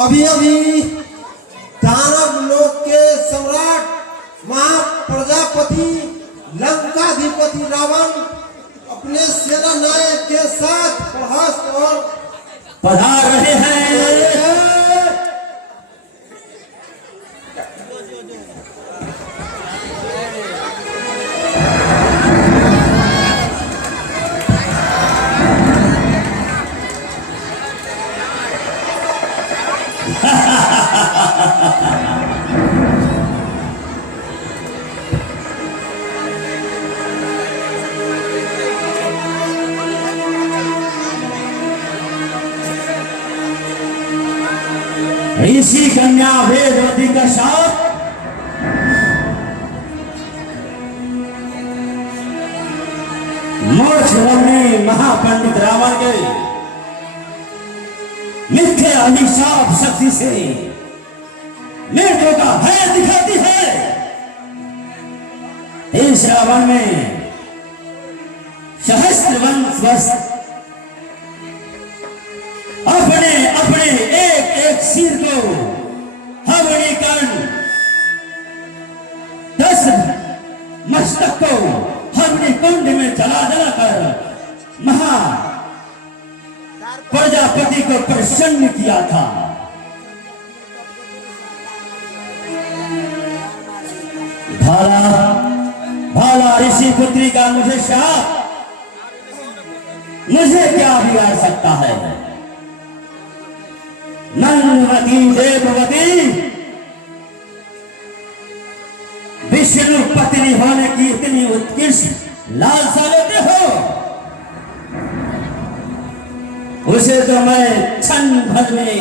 अभी अभी दानव लोक के सम्राट महाप्रजापति लंकाधिपति रावण अपने सेना नायक के साथ प्रहस्त और पधार रहे हैं। ऋषि कन्या वेदवती का शाप मोक्ष धर्मी महापंडित रावण के मिथ्या अभिशाप शक्ति से मृत्यु का भय दिखाती है। इस रावण में सहस्त्र वर्ष अपने अपने एक एक सिर को हवनी कर 10 मस्तक को हवनी कुंड में जला कर महा प्रजापति को प्रसन्न किया था। भाला भाला ऋषि पुत्री का मुझे शाप, मुझे क्या बिगाड़ सकता है। नंदवती देववती विष्णु पत्नी होने की इतनी उत्कृष्ट लालसा लेते हो, उसे तो मैं क्षण भर में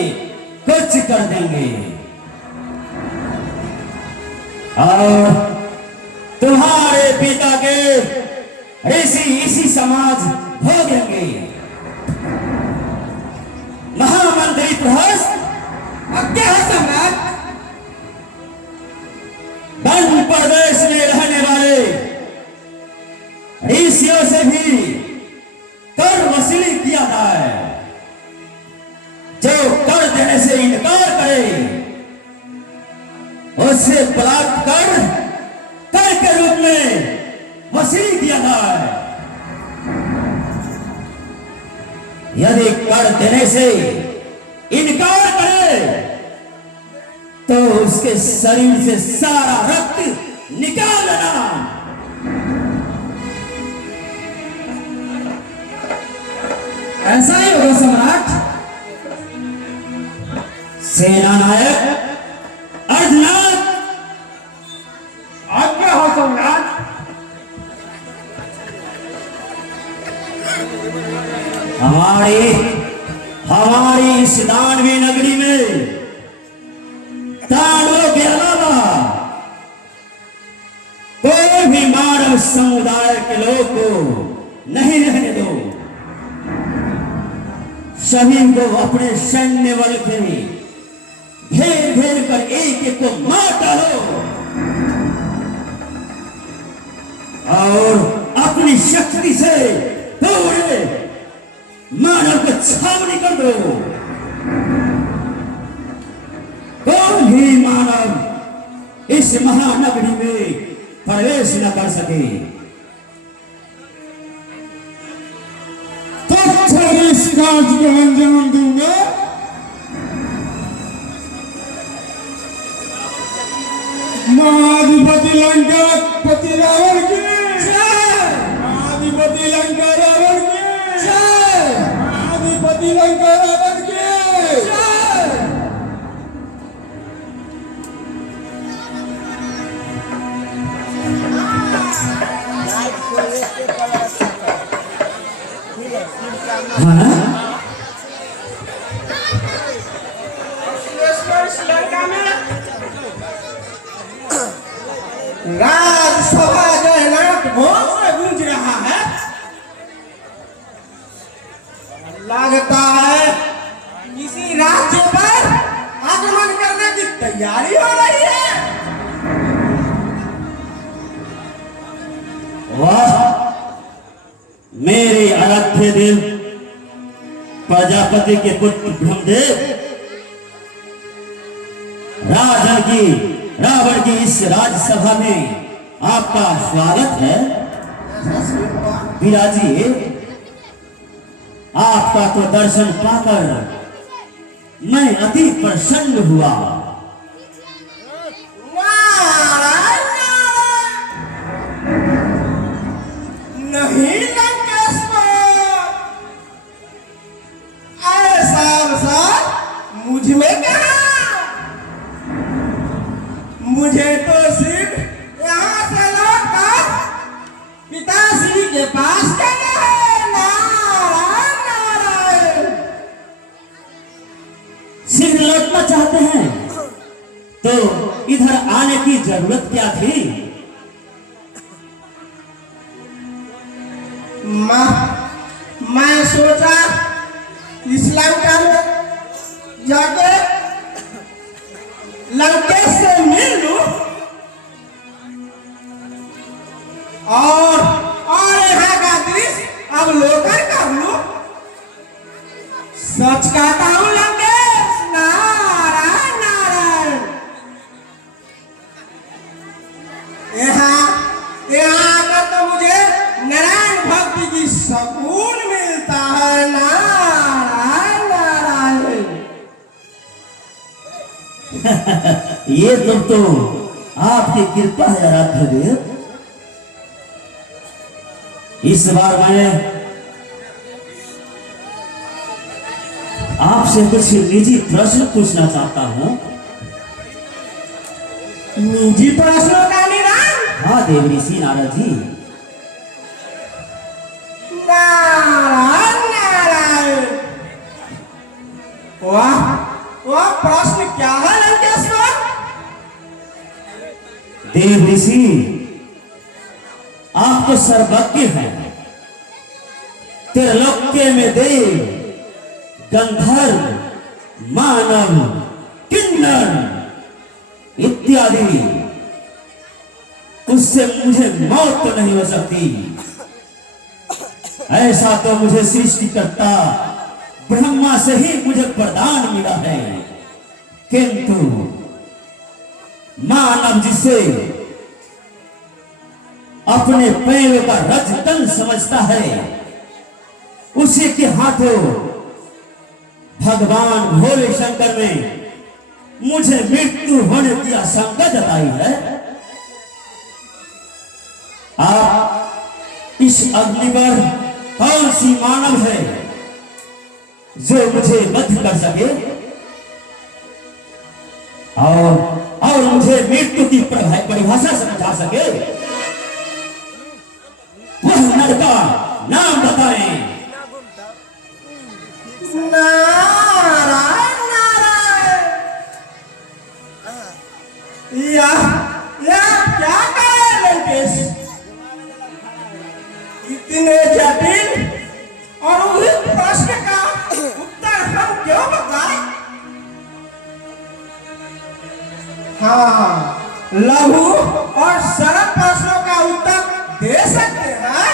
कुछ कर देंगे और तुम्हारे पिता के ऋषि इसी समाज भोगेंगे। महामंत्री प्रहस्त क्या सम्राट वन प्रदेश में रहने वाले ऋषियों से भी कर वसूली किया जाए। जो कर देने से इनकार करे उससे बलात्कार कर के रूप में वसूली किया जाए। यदि कर देने से इनकार करे तो उसके शरीर से सारा रक्त निकाल लेना। ऐसा ही होगा सम्राट। सेना नायक अर्धनाथ आज्ञा हो सम्राट। हमारी इस दानवी नगरी में दानवों के अलावा कोई भी मानव समुदाय के लोग को नहीं रहने दो। सभी को अपने सैन्य बल के घेर घेर कर एक एक को मार डालो और अपनी शक्ति से पूरे मानव को छावनी कर दो। कोई भी मानव इस महानगरी में प्रवेश न कर सके। इस कार्य को अंजाम दूंगा। महाधिपति लंका पति रावण की जय। महाधिपति लंका रावण की जय। महाधिपति लंका रावण की जय। राजसभा जो है ना बहुत से गूंज रहा है। लगता है किसी राज्य पर आक्रमण करने की तैयारी हो रही है। वाह, मेरे आराध्य देव प्रजापति के पुत्र ब्रह्मदेव, रावण की इस राजसभा में आपका स्वागत है। विराजी, आपका तो दर्शन पाकर मैं अति प्रसन्न हुआ। नहीं लंकेश्वर, ऐसा अवसर मुझ में कहा। मुझे तो सिर्फ यहाँ से लौटकर पिताश्री के पास जाना है। नारायण नारायण। शीघ्र लौटना चाहते हैं तो इधर आने की जरूरत क्या थी? मैं सोचा इस लंका में जाके लंकेश से मिल लूं और यहाँ का दृश्य अवलोकन कर लूं। सच कहता हूँ लंकेश, नारायण नारायण। यहाँ आकर तो मुझे नारायण भक्ति की सुकून मिलता है। नारायण नारायण। ये तो आपकी कृपा है राधादेव। इस बार मैं आपसे कुछ निजी प्रश्न पूछना चाहता हूँ। निजी प्रश्नों का निदान? हाँ देव ऋषि नारद जी। नारायण नारायण। वह प्रश्न क्या है लंकेश्वर? देव ऋषि, आप तो सर्वज्ञ हैं। त्रिलोक्य में देव, गंधर्व, मानव, किन्नर इत्यादि, उससे मुझे मौत तो नहीं हो सकती। ऐसा तो मुझे सृष्टिकर्ता ब्रह्मा से ही मुझे वरदान मिला है। किंतु मानव जिसे अपने पैर का रजतन समझता है, उसी के हाथों भगवान भोले शंकर ने मुझे मृत्यु होने की आशंका जताई है। आप इस अग्नि पर कौन सी मानव है जो मुझे वध कर सके और मुझे मृत्यु की परिभाषा समझा सके? वह नर का नाम बताएं। नारायण नारायण। यह क्या कहे लंकेश? इतने जटिल और उस प्रश्न का उत्तर हम क्यों बताएं? हाँ, लघु और सरल प्रश्नों का उत्तर दे सकते हैं।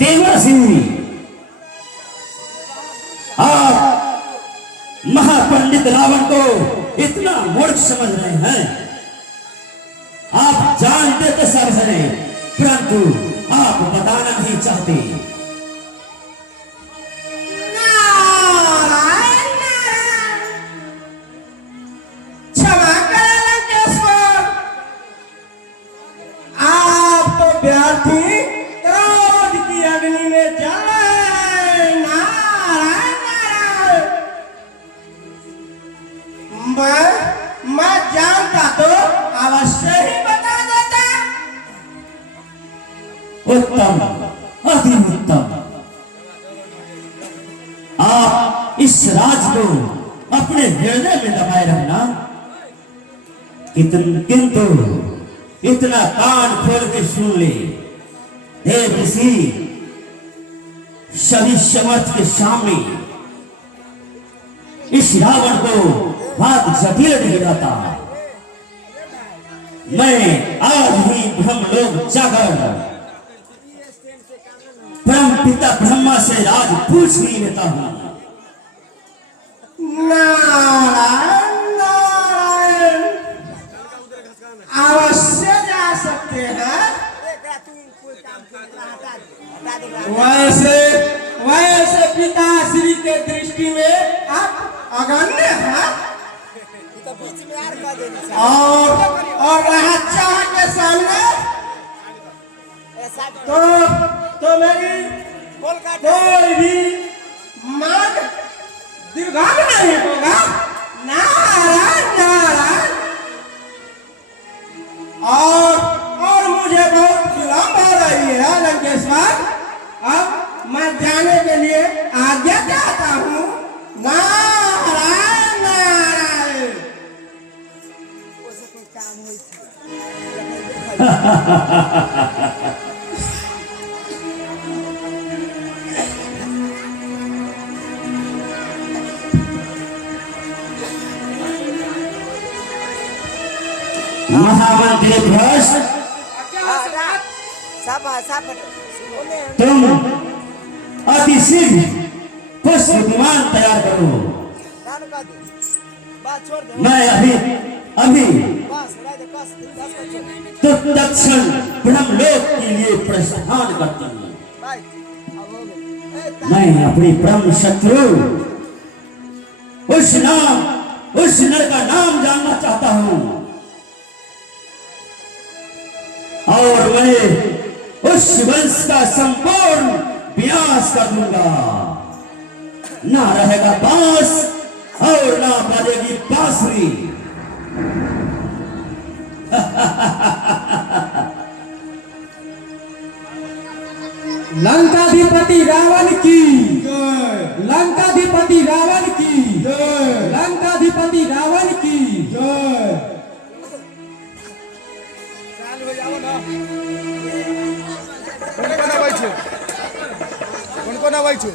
देवर्षि, आप महापंडित रावण को इतना मूर्ख समझ रहे हैं। आप जानते तो सब हैं, परंतु आप बताना नहीं चाहते। नारायण नारायण। क्षमा करें लंकेश्वर, आप तो व्यर्थी क्रोध की अग्नि में जल रहे हैं। नारायण नारायण। मैं जानता तो अवश्य ही बता देता। उत्तम, अति उत्तम। आप इस राज को अपने हृदय में दबाए रखना। किंतु इतना कान खोल के सुन ले देव ऋषि, सभी समर्थ के सामने इस रावण को बात जटिल नहीं रहता। मैं आज ही ब्रह्मलोक जाकर परम पिता ब्रह्मा से राज पूछ ही लेता हूं। नारायण अवश्य जा सकते हैं। वैसे वैसे पिताश्री के दृष्टि में आप अगण्य हैं और रहा चाह के सामने तो मेरी कोई भी मांग दीर्घांग नहीं होगा। नारायण नारायण। और मुझे बहुत विलम्ब हो रही है लंकेश्वर। अब मैं जाने के लिए आज्ञा चाहता हूँ। नारायण नारायण। महामंत्री भ्रष्ट, तुम अति शीघ्र पुष्प विमान तैयार करो। मैं अभी तो दक्षिण ब्रह्मलोक के लिए प्रस्थान करता हूँ। मैं अपनी ब्रह्म शत्रु उस नर का नाम जानना चाहता हूँ और मैं उस वंश का संपूर्ण विनाश कर दूंगा। ना रहेगा बांस और ना बजेगी बांसुरी। लंकाधिपति रावण की जय। लंकाधिपति रावण की जय। लंकाधिपति रावण की जय। कोण कोण वायचो